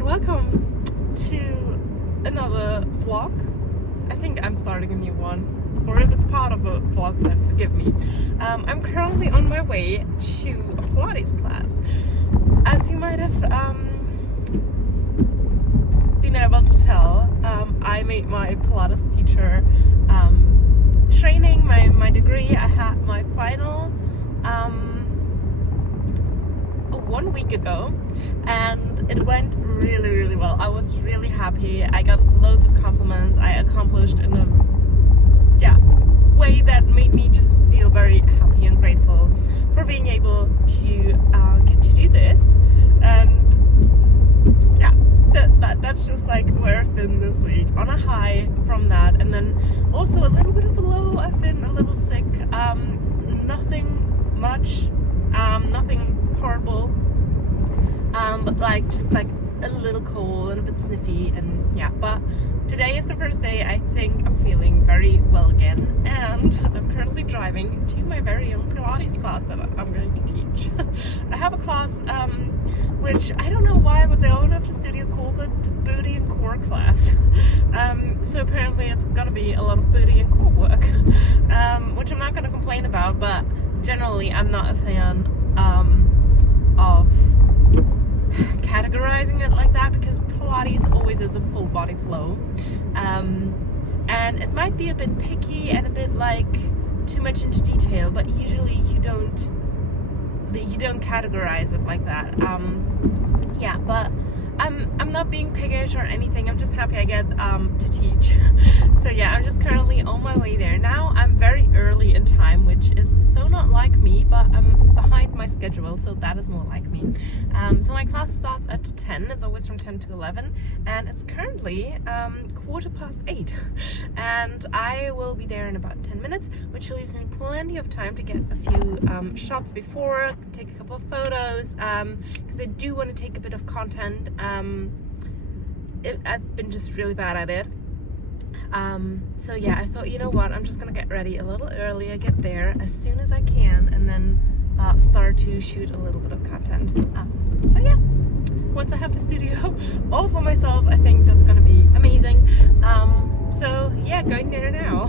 and welcome to another vlog. I think I'm starting a new one, or if it's part of a vlog, then forgive me. I'm currently on my way to a Pilates class. As you might have been able to tell, I made my Pilates teacher training, my degree. I had my final 1 week ago, and it went really well. I was really happy. I got loads of compliments. I accomplished in a way that made me just feel very happy and grateful for being able to get to do this. And that's just like where I've been this week, on a high from that, and then also a little bit of a low. I've been a little sick, nothing much, nothing horrible, but just like a little cold and a bit sniffy, and but today is the first day I think I'm feeling very well again, and I'm currently driving to my very own Pilates class that I'm going to teach. I have a class which I don't know why, but the owner of the studio called it the booty and core class. So apparently it's gonna be a lot of booty and core work, which I'm not gonna complain about, but generally I'm not a fan of categorizing it like that, because Pilates always is a full body flow, and it might be a bit picky and a bit like too much into detail, but usually you don't categorize it like that. But I'm not being piggish or anything. I'm just happy I get to teach. So I'm just currently on my way there now. I'm very early in time, which is so not like me, but I'm behind my schedule, so that is more like me. So my class starts at 10. It's always from 10 to 11, and it's currently 8:15, and I will be there in about 10 minutes, which leaves me plenty of time to get a few shots before, take a couple of photos, because I do want to take a bit of content. I've been just really bad at it. So I thought, you know what, I'm just gonna get ready a little earlier, get there as soon as I can, and then start to shoot a little bit of content. Once I have the studio all for myself, I think that's gonna be amazing. Going there now.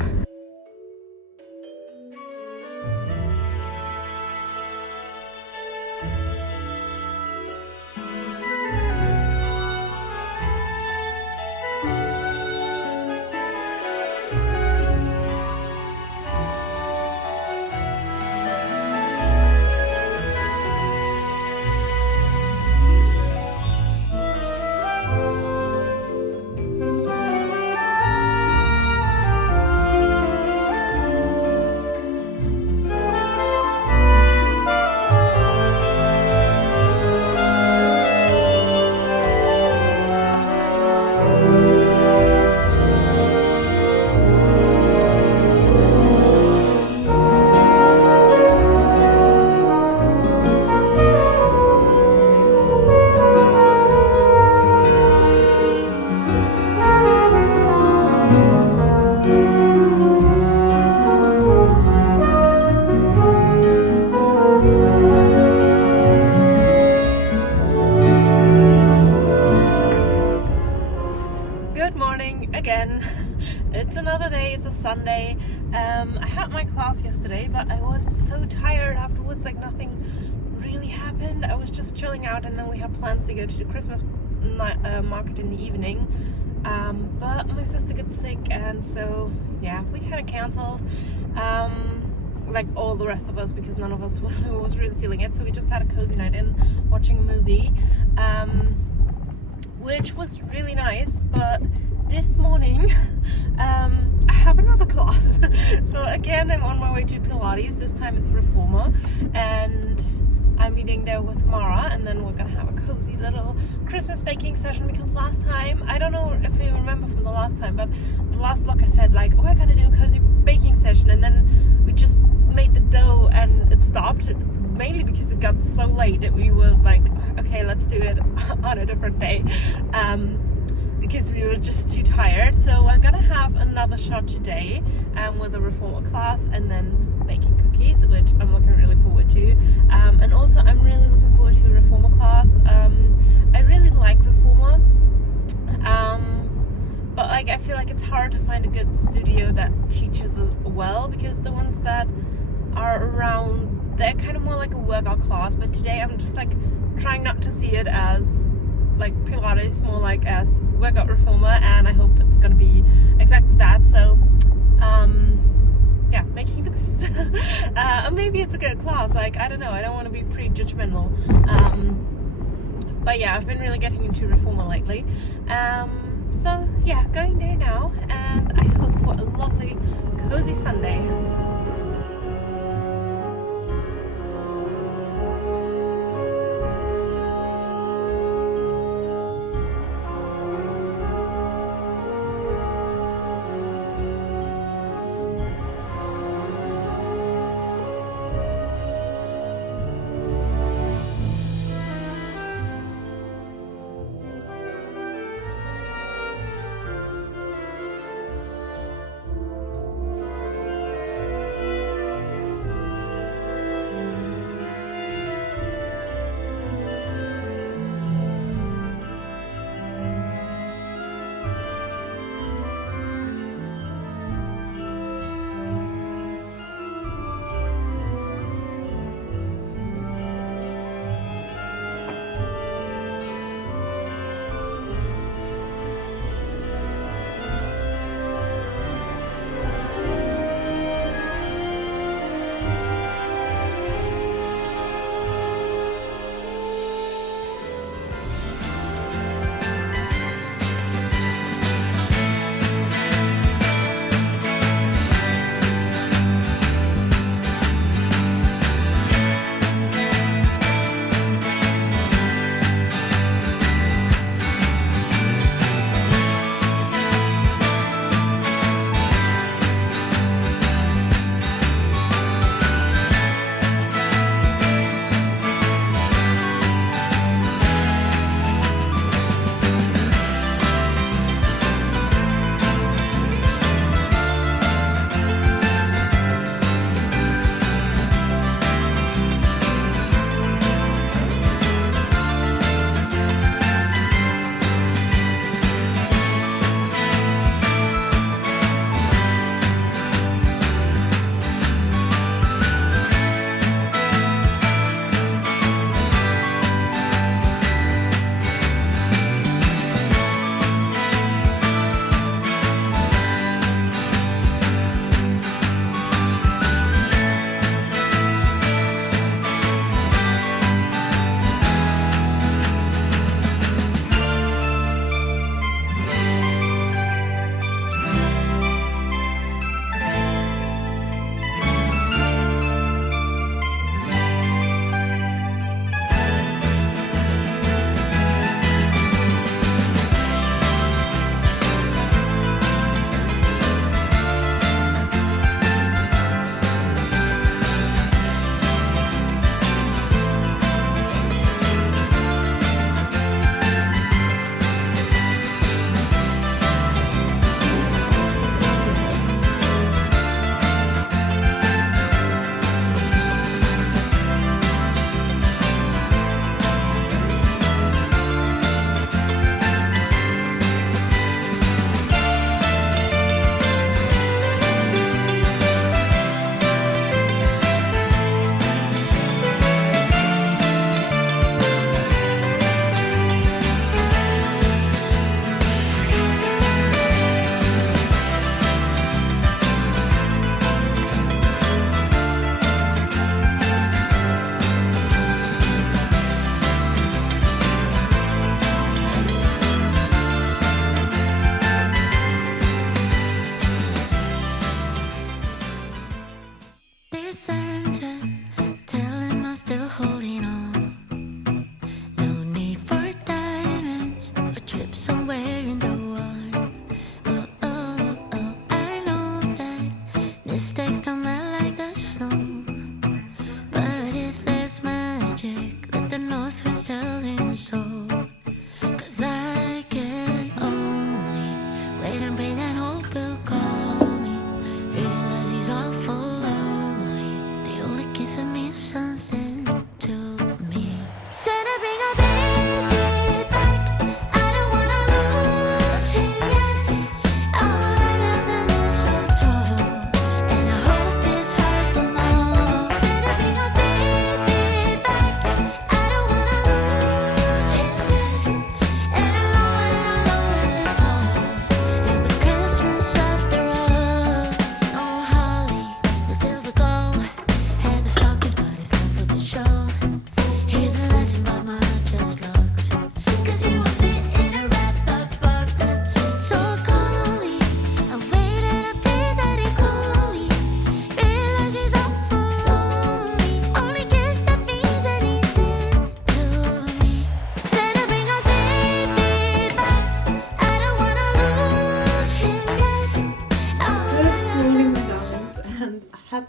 Again, it's another day. It's a Sunday. I had my class yesterday, but I was so tired afterwards, like nothing really happened. I was just chilling out, and then we had plans to go to the Christmas market in the evening, but my sister got sick, and so we kind of canceled, like all the rest of us, because none of us was really feeling it. So we just had a cozy night in, watching a movie, which was really nice. But this morning I have another class. So again, I'm on my way to Pilates. This time it's Reformer, and I'm meeting there with Mara, and then we're gonna have a cozy little Christmas baking session, because last time, I don't know if you remember from the last time, but the last vlog I said like, we're gonna do a cozy baking session, and then we just made the dough and it stopped, mainly because it got so late that we were like, okay, let's do it on a different day, because we were just too tired. So we're gonna have another shot today with a Reformer class, and then baking cookies. Pilates, which I'm looking really forward to. And also I'm really looking forward to a reformer class. I really like reformer. But like I feel like it's hard to find a good studio that teaches well, because the ones that are around, they're kind of more like a workout class. But today I'm just like trying not to see it as like Pilates, more like as workout reformer, and I hope it's gonna be exactly that. So yeah, making the best. Or maybe it's a good class, like I don't know, I don't want to be pre-judgmental. But yeah, I've been really getting into reformer lately. So yeah, going there now, and I hope for a lovely cozy Sunday.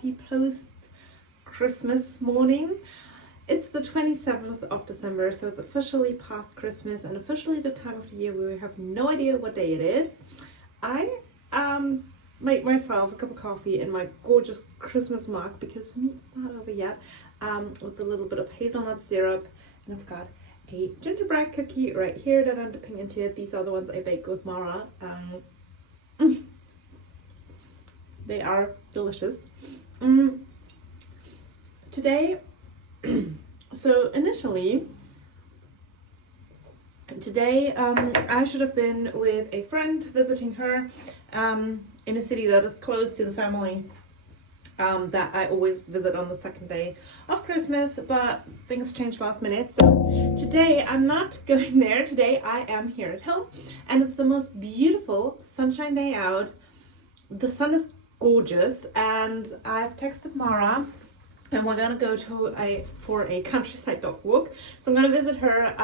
happy post-Christmas morning. It's the 27th of December, so it's officially past Christmas and officially the time of the year where we have no idea what day it is. I made myself a cup of coffee in my gorgeous Christmas mug because for me it's not over yet, with a little bit of hazelnut syrup, and I've got a gingerbread cookie right here that I'm dipping into it. These are the ones I baked with Mara. They are delicious. Today, so initially, today I should have been with a friend visiting her in a city that is close to the family that I always visit on the second day of Christmas, but things changed last minute. So today I'm not going there. Today I am here at home, and it's the most beautiful sunshine day out. The sun is gorgeous, and I've texted Mara and we're gonna go to for a countryside dog walk. So I'm gonna visit her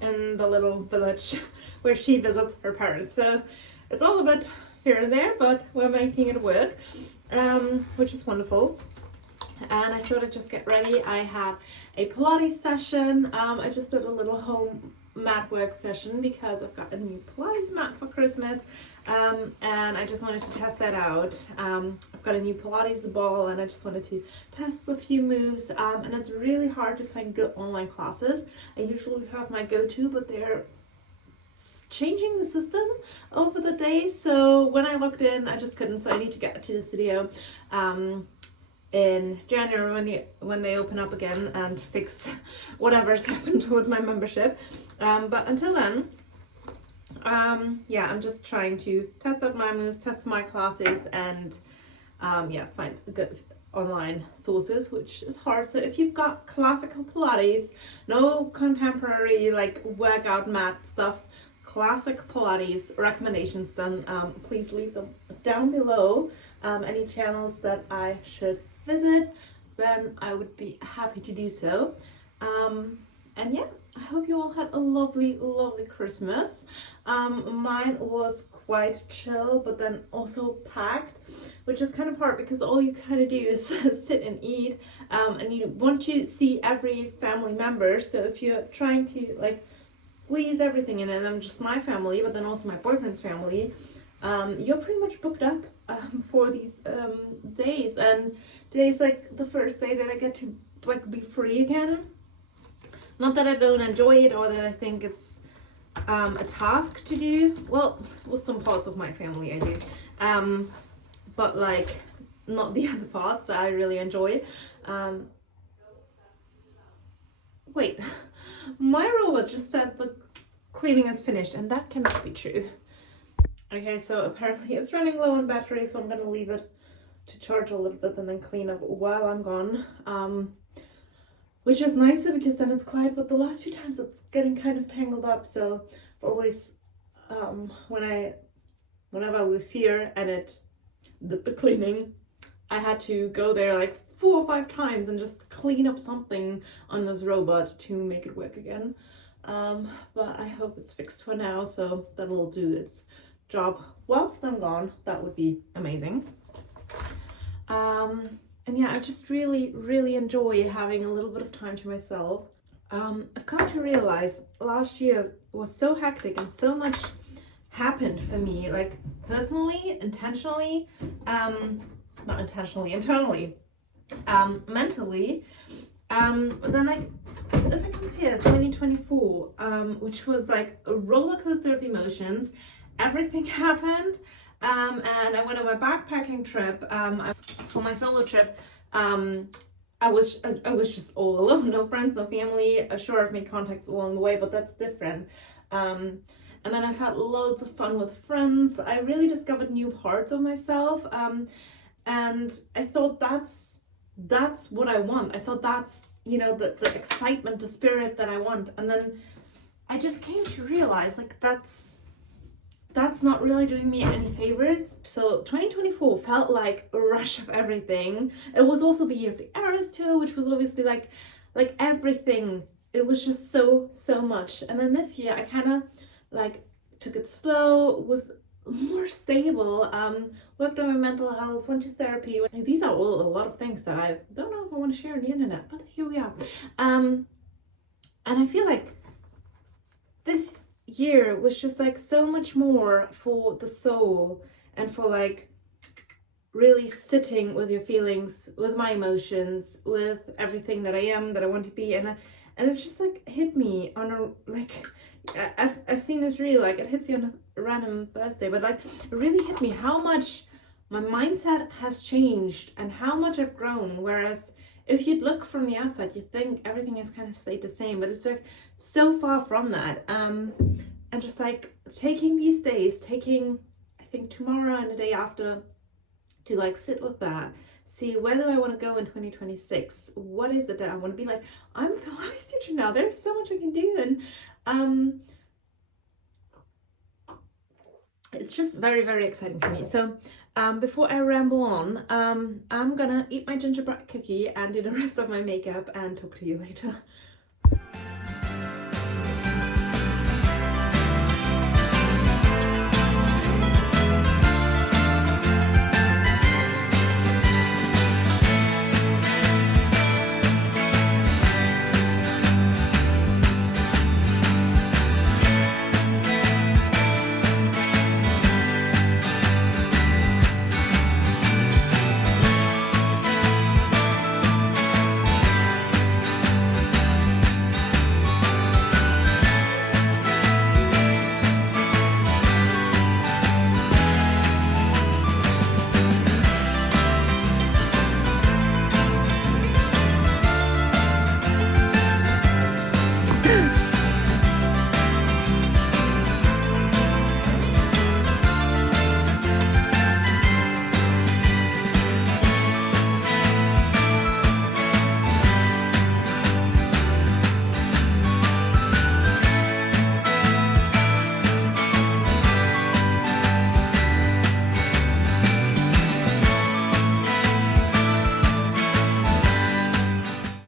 in the little village where she visits her parents. So it's all a bit here and there, but we're making it work, which is wonderful. And I thought I'd just get ready. I had a Pilates session. I just did a little home mat work session because I've got a new Pilates mat for Christmas, and I just wanted to test that out. I've got a new Pilates ball, and I just wanted to test a few moves, and it's really hard to find good online classes. I usually have my go-to, but they're changing the system over the days, so when I looked in I just couldn't, so I need to get to the studio in January when they open up again and fix whatever's happened with my membership, but until then yeah, I'm just trying to test out my moves, test my classes, and yeah, find good online sources, which is hard. So if you've got classical Pilates, no contemporary like workout mat stuff, classic Pilates recommendations, then please leave them down below. Any channels that I should visit, then I would be happy to do so. And yeah, I hope you all had a lovely Christmas. Mine was quite chill, but then also packed, which is kind of hard because all you kind of do is sit and eat, and you want to see every family member. So if you're trying to like squeeze everything in, and I'm just my family, but then also my boyfriend's family, you're pretty much booked up for these days, and today's like the first day that I get to like be free again. Not that I don't enjoy it or that I think it's a task to do. Well, with some parts of my family I do, but like not the other parts that I really enjoy. Wait, my robot just said the cleaning is finished, and that cannot be true. Okay, so apparently it's running low on battery, so I'm gonna leave it to charge a little bit and then clean up while I'm gone. Which is nicer because then it's quiet, but the last few times it's getting kind of tangled up, so always whenever I was here and the cleaning, I had to go there like 4 or 5 times and just clean up something on this robot to make it work again. But I hope it's fixed for now, so that'll do its job whilst I'm gone. That would be amazing. And yeah, I just really enjoy having a little bit of time to myself. I've come to realize last year was so hectic and so much happened for me, like personally, intentionally, not intentionally, internally, mentally. But then like, if I compare 2024, which was like a roller coaster of emotions, everything happened. And I went on my backpacking trip. For my solo trip, I was just all alone, no friends, no family. Sure, I've made contacts along the way, but that's different. And then I've had loads of fun with friends. I really discovered new parts of myself, and I thought that's what I want. I thought that's, you know, the excitement, the spirit that I want. And then I just came to realize like that's not really doing me any favors. So 2024 felt like a rush of everything. It was also the year of the Eras tour, which was obviously like everything. It was just so much. And then this year I kind of like took it slow, was more stable, worked on my mental health, went to therapy. These are all a lot of things that I don't know if I want to share on the internet, but here we are. And I feel like this year was just like so much more for the soul and for like really sitting with your feelings, with my emotions, with everything that I am, that I want to be. And it's just like hit me on a, like, I've seen this reel, like it hits you on a random Thursday, but like it really hit me how much my mindset has changed and how much I've grown. Whereas if you'd look from the outside, you'd think everything has kind of stayed the same, but it's like so far from that. And just like taking these days, taking, I think tomorrow and the day after, to like sit with that, see where do I want to go in 2026, what is it that I want to be. Like, I'm a Pilates teacher now, there's so much I can do, and it's just very, very exciting for me. So before I ramble on, I'm gonna eat my gingerbread cookie and do the rest of my makeup and talk to you later.